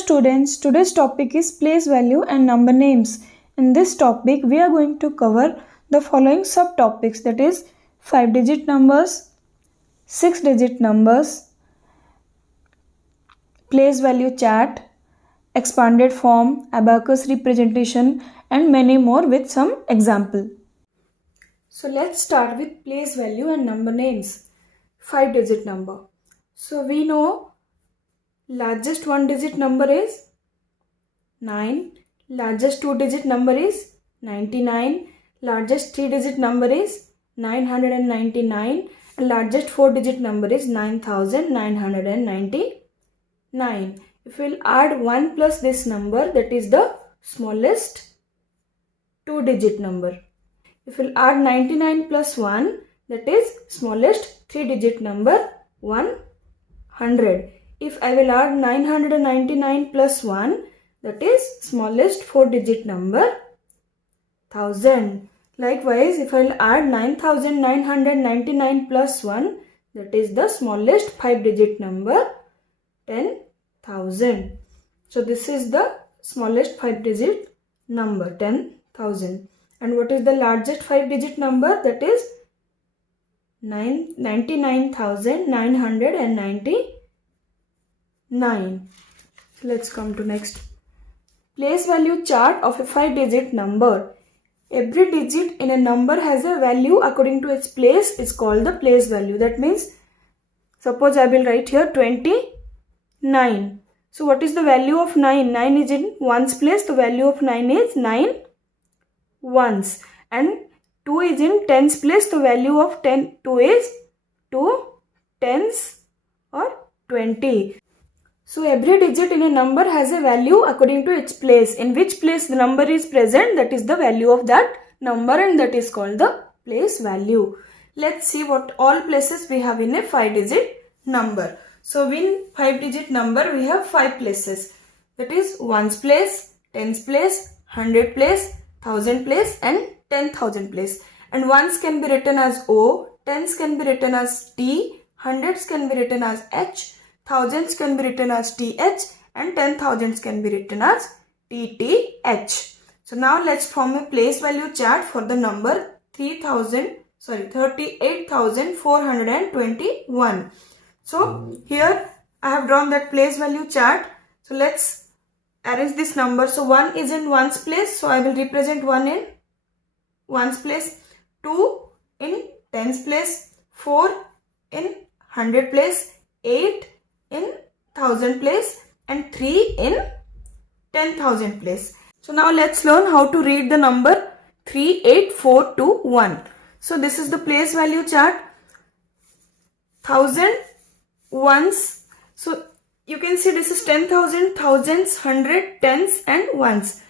students, today's topic is place value and number names. In this topic, we are going to cover the following subtopics, that is 5-digit numbers, 6-digit numbers, place value chart, expanded form, abacus representation, and many more with some example. So let's start with place value and number names. 5-digit number. So we know largest 1-digit number is 9, largest 2-digit number is 99, largest 3-digit number is 999, and largest 4-digit number is 9999. If we'll add 1 plus this number, that is the smallest 2-digit number. If we'll add 99 plus 1, that is smallest 3-digit number 100. If I will add 999 plus 1, that is smallest 4-digit number 1000. Likewise, if I will add 9999 plus 1, that is the smallest 5-digit number 10,000. So this is the smallest 5-digit number 10,000. And what is the largest 5-digit number? That is 99,999. So let's come to next. Place value chart of a 5-digit number. Every digit in a number has a value according to its place is called the place value. That means, suppose I will write here 29. So what is the value of 9? 9 is in ones place. The value of 9 is 9 ones. And 2 is in tens place. The value of 2 is 2 tens or 20. So every digit in a number has a value according to its place. In which place the number is present, that is the value of that number, and that is called the place value. Let's see what all places we have in a 5-digit number. So in 5-digit number we have 5 places. That is ones place, tens place, 100 place, 1000 place, and 10,000 place. And ones can be written as O, tens can be written as T, hundreds can be written as H, thousands can be written as TH, and 10,000s can be written as TTH. So now let's form a place value chart for the number 38,421. So here I have drawn that place value chart. So let's arrange this number. So 1 is in ones place. So I will represent 1 in ones place, 2 in tens place, 4 in 100 place, 8 in 1000 place, and 3 in 10,000 place. So now let's learn how to read the number 38421. So this is the place value chart. 1000 ones. So you can see this is 10,000, thousands, 100, tens, and ones.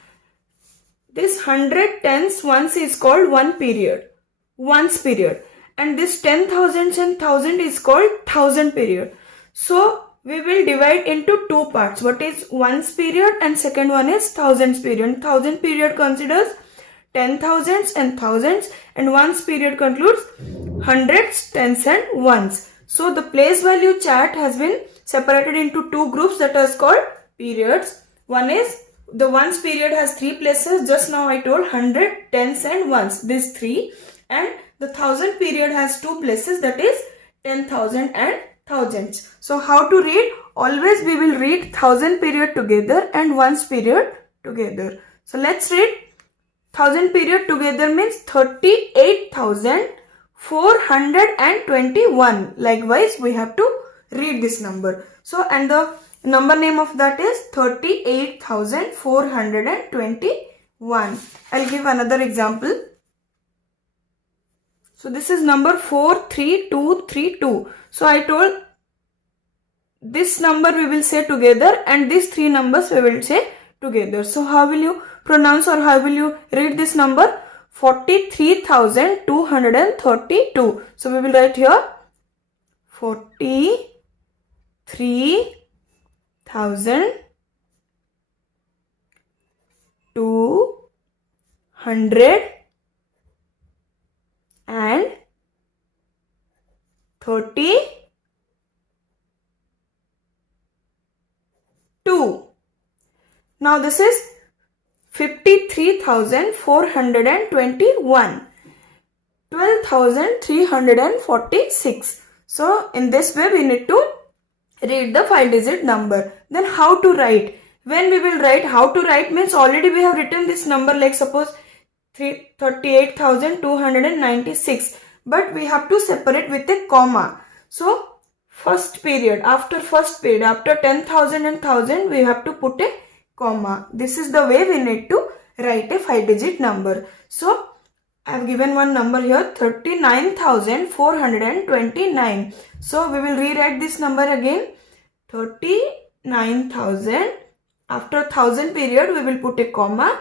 This 100, tens, ones is called one period, ones period. And this 10,000s and 1000 is called thousand period. So we will divide into two parts. What is ones period and second one is thousands period. Thousand period considers 10,000s and thousands, and ones period concludes hundreds, tens, and ones. So the place value chart has been separated into two groups that are called periods. One is the ones period has 3 places. Just now I told 100, tens, and ones. These 3. And the thousand period has 2 places, that is 10,000 and thousands. So how to read? Always we will read thousand period together and ones period together. So let's read thousand period together means 38,421. Likewise we have to read this number. So and the number name of that is 38,421. I'll give another example. So this is number 43232. So I told this number we will say together and these 3 numbers we will say together. So how will you pronounce or how will you read this number? 43,232. So we will write here 43,232. Now this is 53,421. 12,346. So in this way we need to read the 5-digit number. Then how to write? When we will write, how to write means already we have written this number, like suppose 38,296, but we have to separate with a comma. So first period, after 10,000 and 1,000 we have to put a comma. This is the way we need to write a 5-digit number. So I have given one number here, 39,429. So we will rewrite this number again. 39,000. After 1,000 period, we will put a comma.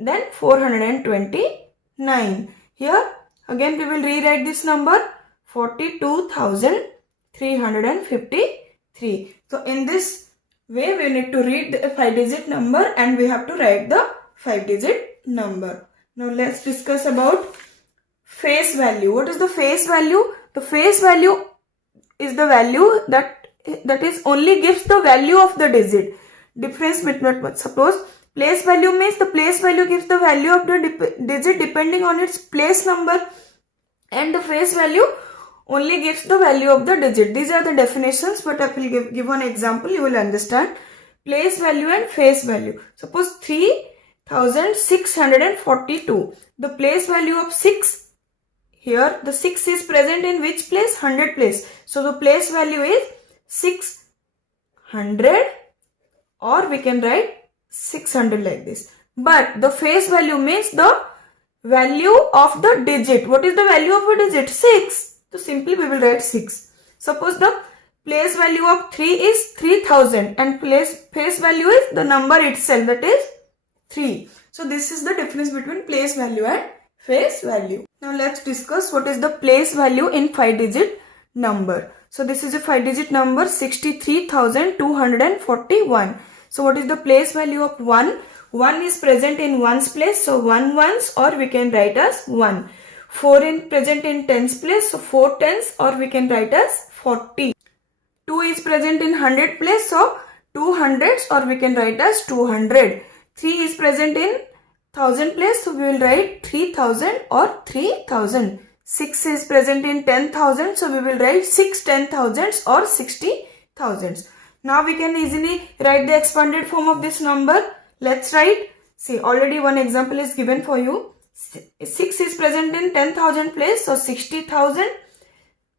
Then 429. Here again we will rewrite this number, 42,353. So in this way we need to read the 5-digit number and we have to write the 5-digit number. Now let's discuss about face value. What is the face value? The face value is the value that is only gives the value of the digit. Difference between, suppose place value means the place value gives the value of the digit depending on its place number, and the face value only gives the value of the digit. These are the definitions, but I will give one example, you will understand. Place value and face value. Suppose 3,642. The place value of 6, here the 6 is present in which place? 100 place. So the place value is 600, or we can write 600 like this. But the face value means the value of the digit. What is the value of a digit? 6. So simply we will write 6. Suppose the place value of 3 is 3,000 and face value is the number itself, that is 3. So this is the difference between place value and face value. Now let's discuss what is the place value in 5-digit number. So this is a 5-digit number, 63,241. So what is the place value of 1? 1 is present in ones place, so 1 ones, or we can write as 1. 4 is present in tens place, so 4 tens, or we can write as 40. 2 is present in 100 place, so 2 hundreds, or we can write as 200. 3 is present in 1,000 place, so we will write 3,000 or 3,000. 6 is present in 10,000, so we will write 6 10,000s or 60,000s. Now we can easily write the expanded form of this number. Let's write. See, already one example is given for you. 6 is present in 10,000 place, so 60,000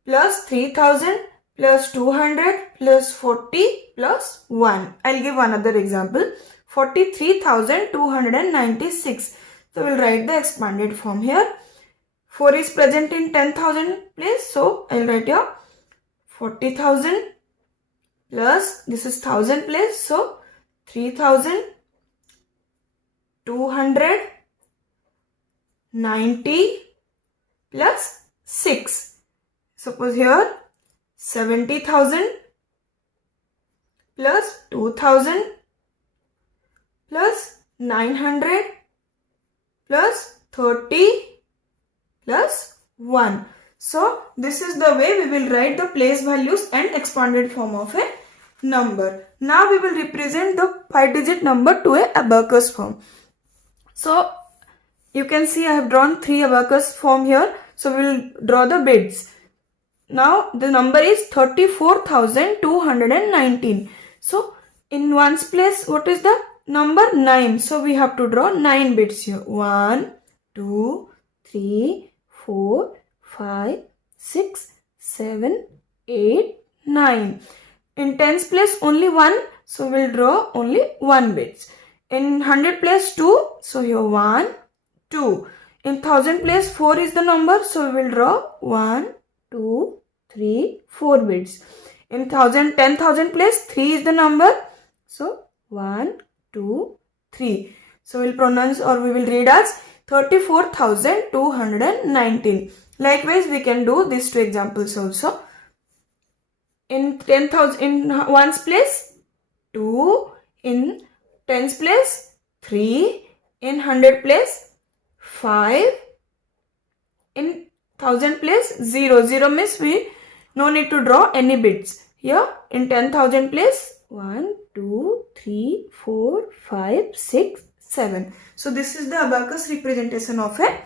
plus 3,000 plus 200 plus 40 plus 1. I'll give another example. 43,296. So we'll write the expanded form here. 4 is present in 10,000 place, so I'll write here 40,000 plus, this is 1,000 place, so 3,290 plus 6. Suppose here 70,000 plus 2,000 plus 900 plus 30 plus 1. So this is the way we will write the place values and expanded form of a number. Now we will represent the 5-digit number to a abacus form. So you can see I have drawn 3 abacus form here. So we will draw the bits. Now the number is 34,219. So in ones place, what is the number? 9. So we have to draw 9 bits here. 1, 2, 3, 4, 5, 6, 7, 8, 9. In tens place only 1, so we'll draw only 1 bits. In 100 place 2, so here 1, 2. In 1000 place 4 is the number, so we will draw 1, 2, 3, 4 bits. In 10,000 place 3 is the number, so 1, 2, 3. So we'll pronounce, or we will read as 34,219. Likewise, we can do these 2 examples also. In 10,000, in ones place 2, in tens place 3, in 100 place 5, in 1000 place 0. 0 means we no need to draw any bits. Here in 10,000 place 1, 2, 3, 4, 5, 6, 7. So this is the abacus representation of a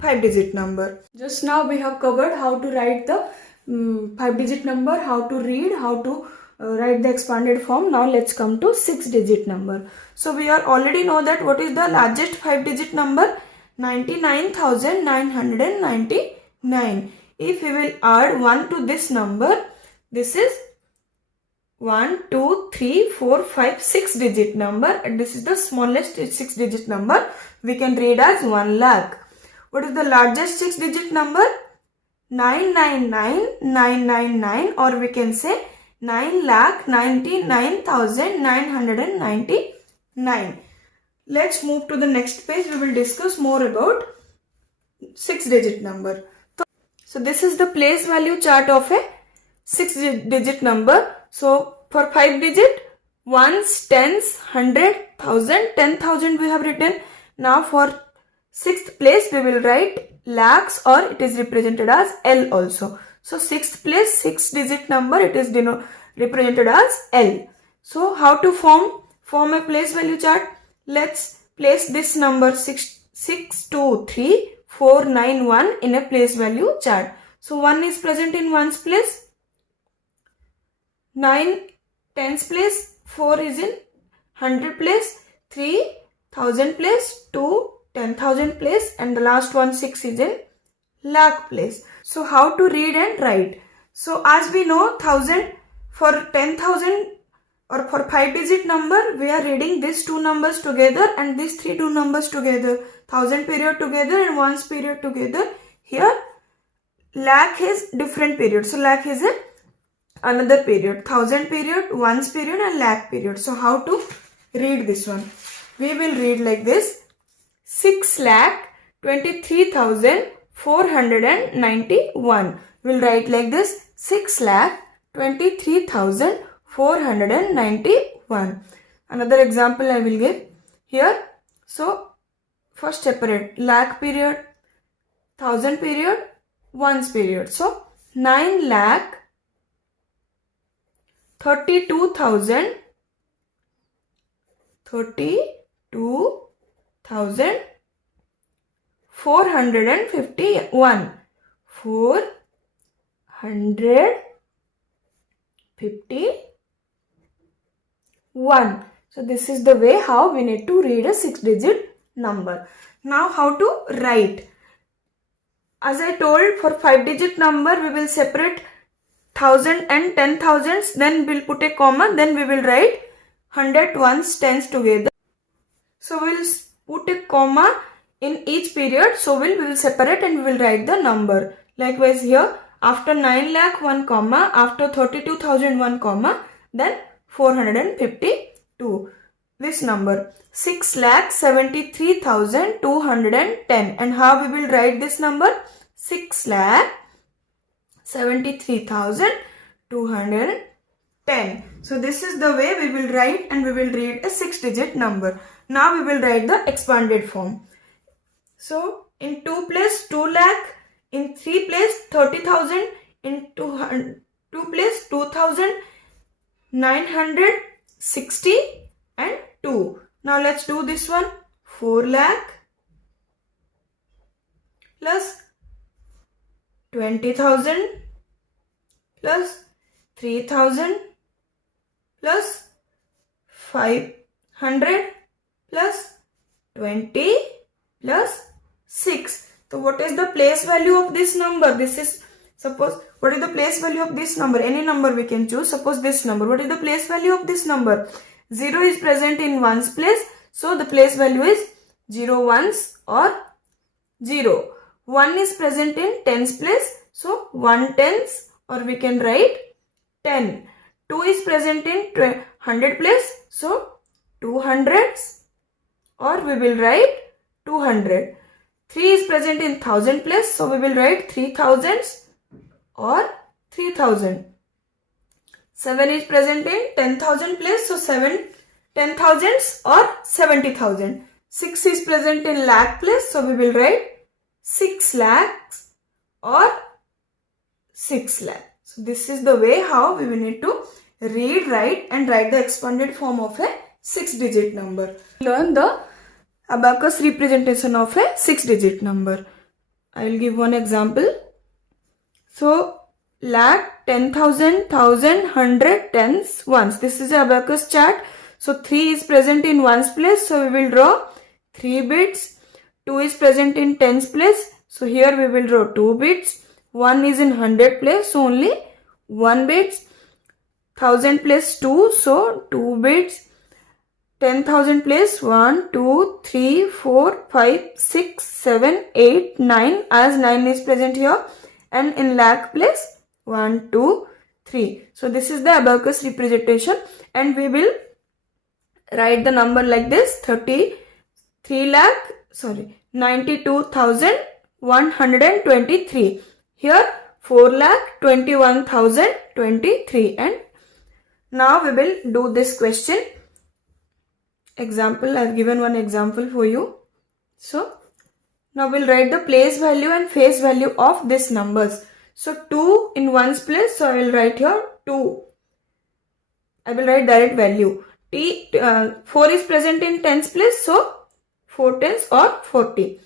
5-digit number. Just now we have covered how to write the 5-digit number, how to read, how to write the expanded form. Now let's come to 6-digit number. So we are already know that what is the largest 5-digit number? 99,999. If we will add 1 to this number, this is 1, 2, 3, 4, 5, 6-digit number, and this is the smallest 6-digit number. We can read as 1 lakh. What is the largest 6-digit number? 999,999, or we can say 9,99,999. Let's move to the next page. We will discuss more about 6-digit number. So this is the place value chart of a 6-digit number. So for 5-digit, ones, tens, 100, 1000, 10,000 we have written. Now for 6th place we will write lakhs, or it is represented as L also. So 6th place, 6-digit number, it is represented as L. So how to form a place value chart? Let's place this number 623491 in a place value chart. So 1 is present in 1's place, 9 tens place, 4 is in 100 place, 3 1000 place, 2 10,000 place, and the last one 6 is in lakh place. So how to read and write? So as we know, 1000 for 10,000 or for 5-digit number, we are reading these two numbers together and these two numbers together, 1000 period together and ones period together. Here lakh is different period, so lakh is another period, 1000 period, ones period and lakh period. So how to read this one? We will read like this: 6,23,491. We'll write like this: 6,23,491. Another example I will give here. So first separate lakh period, 1000 period, ones period. So 9,32,451. 451. So this is the way how we need to read a 6-digit number. Now how to write? As I told, for 5-digit number we will separate 1000 and 10,000s, then we'll put a comma, then we will write 100, ones, tens together. So we'll put a comma in each period. So we will separate and we will write the number. Likewise here, after 9 lakh 1 comma, after 32,000 1 comma, then 452. This number 6,73,210. And how we will write this number? 6,73,210. So this is the way we will write and we will read a 6-digit number. Now we will write the expanded form. So in 2 place 2 lakh, in 3 place 30,000, in 2 place 2,960 and 2. Now let's do this one. 4 lakh plus 20,000 plus 3,000 plus 500 plus 20 plus 6. So what is the place value of this number? This is, suppose, what is the place value of this number? Any number we can choose. Suppose this number. What is the place value of this number? 0 is present in ones place. So the place value is 0 ones or 0. 1 is present in tens place. So 1 tens, or we can write 10. 2 is present in 100 place. So 2 hundreds, or we will write 200. 3 is present in 1000 place, so we will write 3000s or 3000. 7 is present in 10,000 place, so 10,000s or 70,000. 6 is present in lakh place, so we will write 6 lakhs or 6 lakh. So this is the way how we will need to read, write and write the expanded form of a 6-digit number. Learn the abacus representation of a 6-digit number. I will give one example. So, lakh, 10,000, 1,000, 100, tens, ones. This is the abacus chart. So, 3 is present in ones place. So, we will draw 3 bits. 2 is present in tens place. So, here we will draw 2 bits. 1 is in 100 place. So, only 1 bits. 1,000 plus 2. So, 2 bits. 10,000 place 1, 2, 3, 4, 5, 6, 7, 8, 9 as 9 is present here, and in lakh place 1, 2, 3. So this is the abacus representation, and we will write the number like this: 92,123. Here 4,21,023. And now we will do this question. Example, I have given one example for you. So now we'll write the place value and face value of these numbers. So 2 in ones place, so I will write here 2. I will write direct value. 4 is present in tens place, so 4 tens or 40.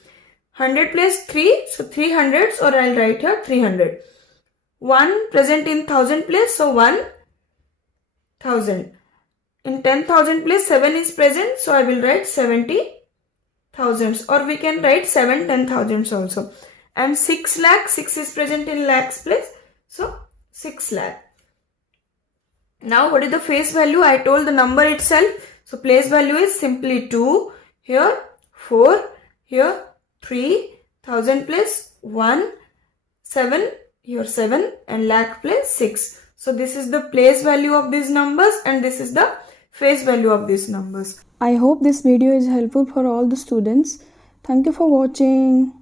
100 place 3, so 3 hundreds, or I will write here 300. 1 present in 1,000 place, so 1,000. In 10,000 place 7 is present, so I will write 70 thousands, or we can write 7 10,000s also. And 6 lakh, 6 is present in lakhs place, so 6 lakh. Now what is the face value? I told the number itself. So place value is simply 2, here 4, here 3, 1,000 place 1, 7, here 7, and lakh place 6. So this is the place value of these numbers, and this is the face value of these numbers. I hope this video is helpful for all the students. Thank you for watching.